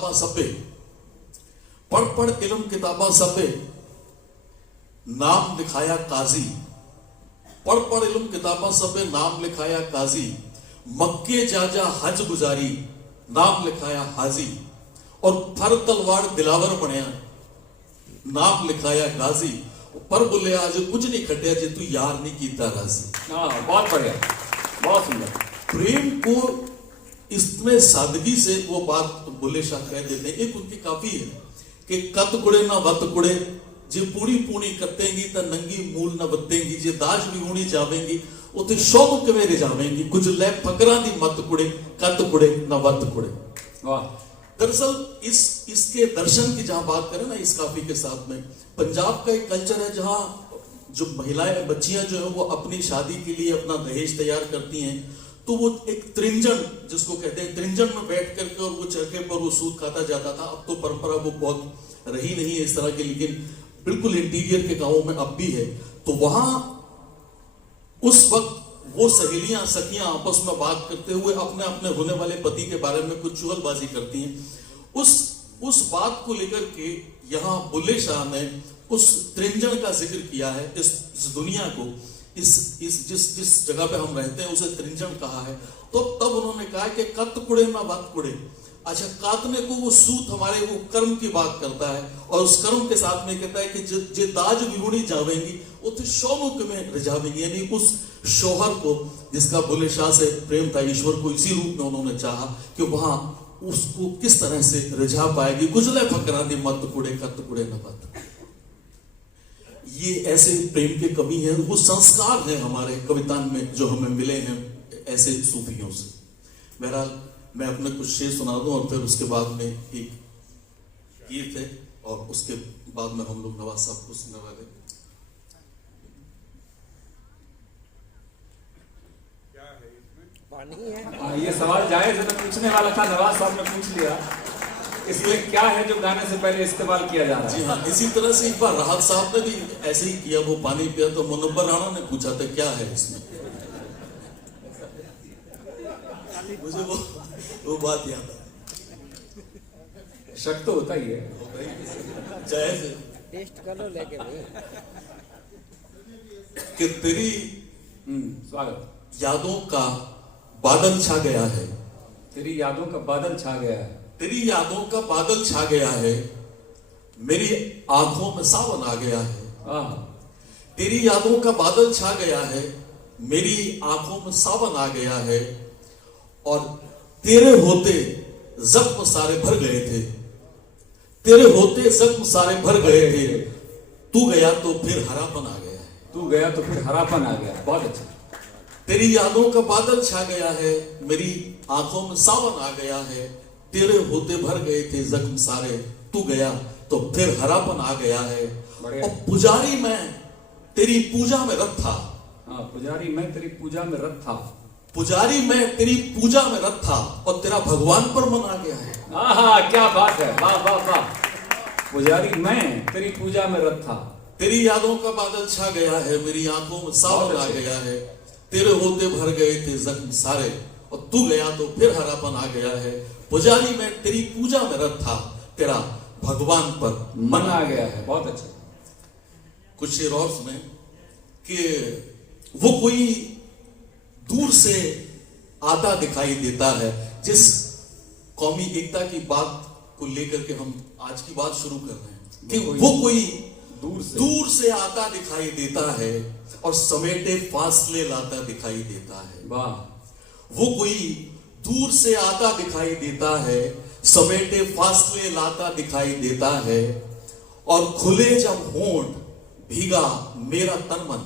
किताबा सभे, पढ़ पढ़ इल्म किताबा सभे, नाम लिखाया काजी। पढ़ पढ़ इल्म किताबा सभे, नाम लिखाया काजी। मक्के जाजा हज गुजारी, नाम लिखाया हाजी। और फर तलवार दिलावर बनया, नाम लिखाया गाजी। पर बोले आज कुछ नहीं खटिया जे तू यार नहीं कीता राजी। बहुत बढ़िया, बहुत सुंदर। प्रेम को इसमें सादगी से वो बात बुल्ले शाह कह देते हैं। एक उनकी काफी है कि कत कुड़े ना वत कुड़े, जे पूरी पूरी कतेंगी ता नंगी मूल न बतेंगी। जे दाज भी होनी जावेंगी उते शौक किवें रिजावेंगी। कुछ ले फकरां दी मत कुड़े, कत कुड़े न वत कुड़े। वाह। दरअसल इसके दर्शन की जहां बात करें ना इस काफी के साथ में, पंजाब का एक कल्चर है जहां जो महिलाएं बच्चियां जो है वो अपनी शादी के लिए अपना दहेज तैयार करती हैं, तो वो एक त्रिंजन जिसको कहते हैं, त्रिंजन में बैठ करके और वो चरखे पर वो सूद खाता जाता था। अब तो परंपरा वो बहुत रही नहीं है इस तरह की, लेकिन बिल्कुल इंटीरियर के गांवों में अब भी है। तो वहां उस वक्त वो सहेलियां सखियां आपस में बात करते हुए अपने अपने होने वाले पति के बारे में कुछ चुगलबाजी करती हैं। उस बात को लेकर के यहां बुल्ले शाह ने उस त्रिंजन का जिक्र किया है। इस दुनिया को, जिस जगह पे हम रहते हैं उसे त्रिंजन कहा है। तो तब उन्होंने कहा कि कत कुड़े ना बात कुड़े। अच्छा, कातने को वो सूत हमारे वो कर्म की बात करता है, और उस कर्म के साथ में कहता है कि जे दाज विहुणी जावेंगी उते शौमुक में रिझावेंगी। यानी उस शौहर को जिसका बुल्ले शाह से प्रेम था, ईश्वर को इसी रूप में उन्होंने चाहा कि वहां उसको किस तरह से रिझा पाएगी। गुजले फकरा दी मत कुड़े, कत कुड़े न मत। ये ऐसे प्रेम की कमी है, वो संस्कार है हमारे कवितान में जो हमें मिले हैं ऐसे सूफियों से। बहरहाल मैं अपने कुछ शेर सुना दूं और फिर उसके बाद में एक गीत है, और उसके बाद में हम लोग नवाज साहब को सुनने वाले। ये सवाल जायज है, तो पूछने वाला था, नवाज साहब ने पूछ लिया, इसलिए क्या है जो गाने से पहले इस्तेमाल किया जा रहा है। जी हाँ, इसी तरह से एक बार राहत साहब ने भी ऐसे ही किया, वो पानी पिया तो मुनव्वर राणा ने पूछा था क्या है इसमें। मुझे वो बात याद है। शक तो होता ही है, जायज है। टेस्ट कर लो लेके भाई। कि तेरी स्वागत। यादों का बादल छा गया है, तेरी यादों का बादल छा गया है, तेरी यादों का बादल छा गया है, मेरी आंखों में सावन आ गया है। तेरी यादों का बादल छा गया है, मेरी आंखों में सावन आ गया है। और तेरे होते जख्म सारे भर गए थे, तेरे होते जख्म सारे भर गए थे। तू गया तो फिर हरापन आ गया है, तू गया तो फिर हरापन आ गया। बहुत अच्छा। तेरी यादों का बादल छा गया है, मेरी आंखों में सावन आ गया है। तेरे होते भर गए थे जख्म सारे, तू गया तो फिर हरापन आ गया है। और पुजारी मैं तेरी पूजा में रत था। पुजारी मैं तेरी पूजा में रत था, पुजारी मैं तेरी पूजा में रत था, और तेरा भगवान पर मन आ गया है। क्या बात है, वाह वाह वाह। पुजारी मैं तेरी पूजा में रत था, तेरी यादों का बादल छा गया है, मेरी आंखों में सावन आ गया है। तेरे होते भर गए थे जख्म सारे, और तू गया तो फिर हरापन आ गया है। पुजारी मैं तेरी पूजा में रत था, तेरा भगवान पर मन आ गया है। बहुत अच्छा। कुछ शेर और सुने कि वो कोई दूर से आता दिखाई देता है। जिस कौमी एकता की बात को लेकर के हम आज की बात शुरू कर रहे हैं कि वो कोई दूर से आता दिखाई देता है, और समेटे फासले लाता दिखाई देता है। वाह। वो कोई दूर से आता दिखाई देता है, समेटे फासले लाता दिखाई देता है। और खुले जब होंठ भीगा मेरा तन मन,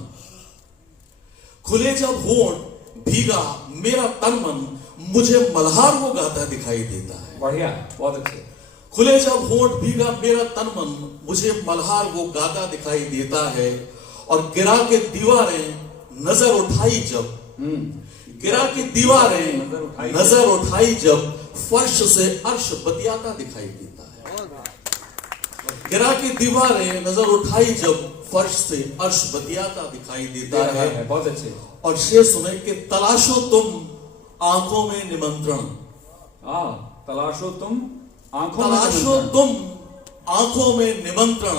खुले जब होंठ भीगा मेरा तन मन, मुझे मल्हार वो गाता दिखाई देता है। बढ़िया, बहुत अच्छे। खुले जब होंठ भीगा मेरा तन मन, मुझे मल्हार वो गाता दिखाई देता है। और गिरा के दीवारें नजर उठाई जब, गिरा के दीवारें नजर उठाई जब, फर्श से अर्श बतियाता दिखाई देता है। गिरा के दीवारें नजर उठाई जब, फर्श से अर्श बतियाता दिखाई देता है। बहुत अच्छे। और शेर सुने कि तलाशो तुम आंखों में निमंत्रण, तलाशो तुम आंखों में तलाशो निमंत्रण। तुम आंखों में निमंत्रण,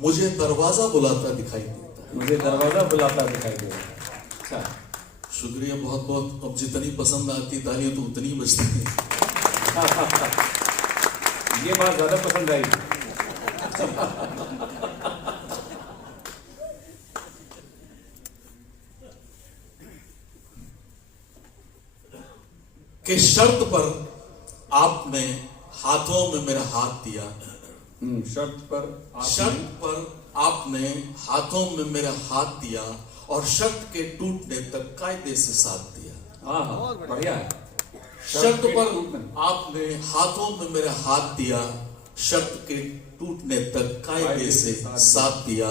मुझे दरवाजा बुलाता दिखाई देता है। मुझे दरवाजा बुलाता दिखाई दे रहा है। अच्छा, शुक्रिया बहुत बहुत। अब जितनी पसंद आती तालियां तो उतनी बजती हैं। ये बात ज्यादा पसंद आई। कि शर्त पर आपने हाथों में मेरा हाथ दिया, शर्त पर शर्त पर आपने हाथों में मेरा हाथ दिया और शर्त के टूटने तक कायदे से साथ दिया। हाँ, बढ़िया है। शर्त के पर टूटने। आपने हाथों में मेरा हाथ दिया, शर्त के टूटने तक कायदे से साथ दिया,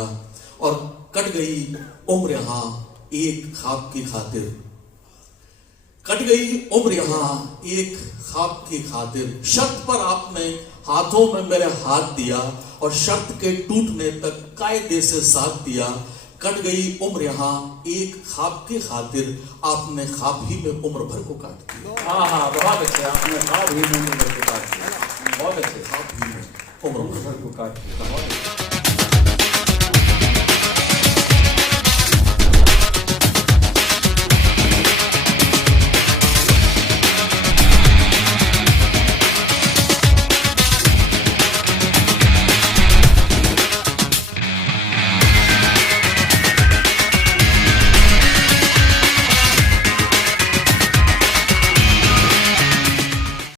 और कट गई उम्र यहां एक ख्वाब की खातिर, कट गई उम्र यहां एक ख्वाब की खातिर। शर्त पर आपने हाथों में मेरे हाथ दिया और शर्त के टूटने तक कायदे से साथ दिया, कट गई उम्र यहां एक ख्वाब की खातिर। आपने ख्वाब ही में उम्र भर को काट दिया। हाँ, बहुत अच्छे। आपने ख्वाब ही में उम्र भर को काट दिया। बहुत अच्छे। ख्वाब ही में उम्र भर उम्र भर को काट दिया। बहुत अच्छे।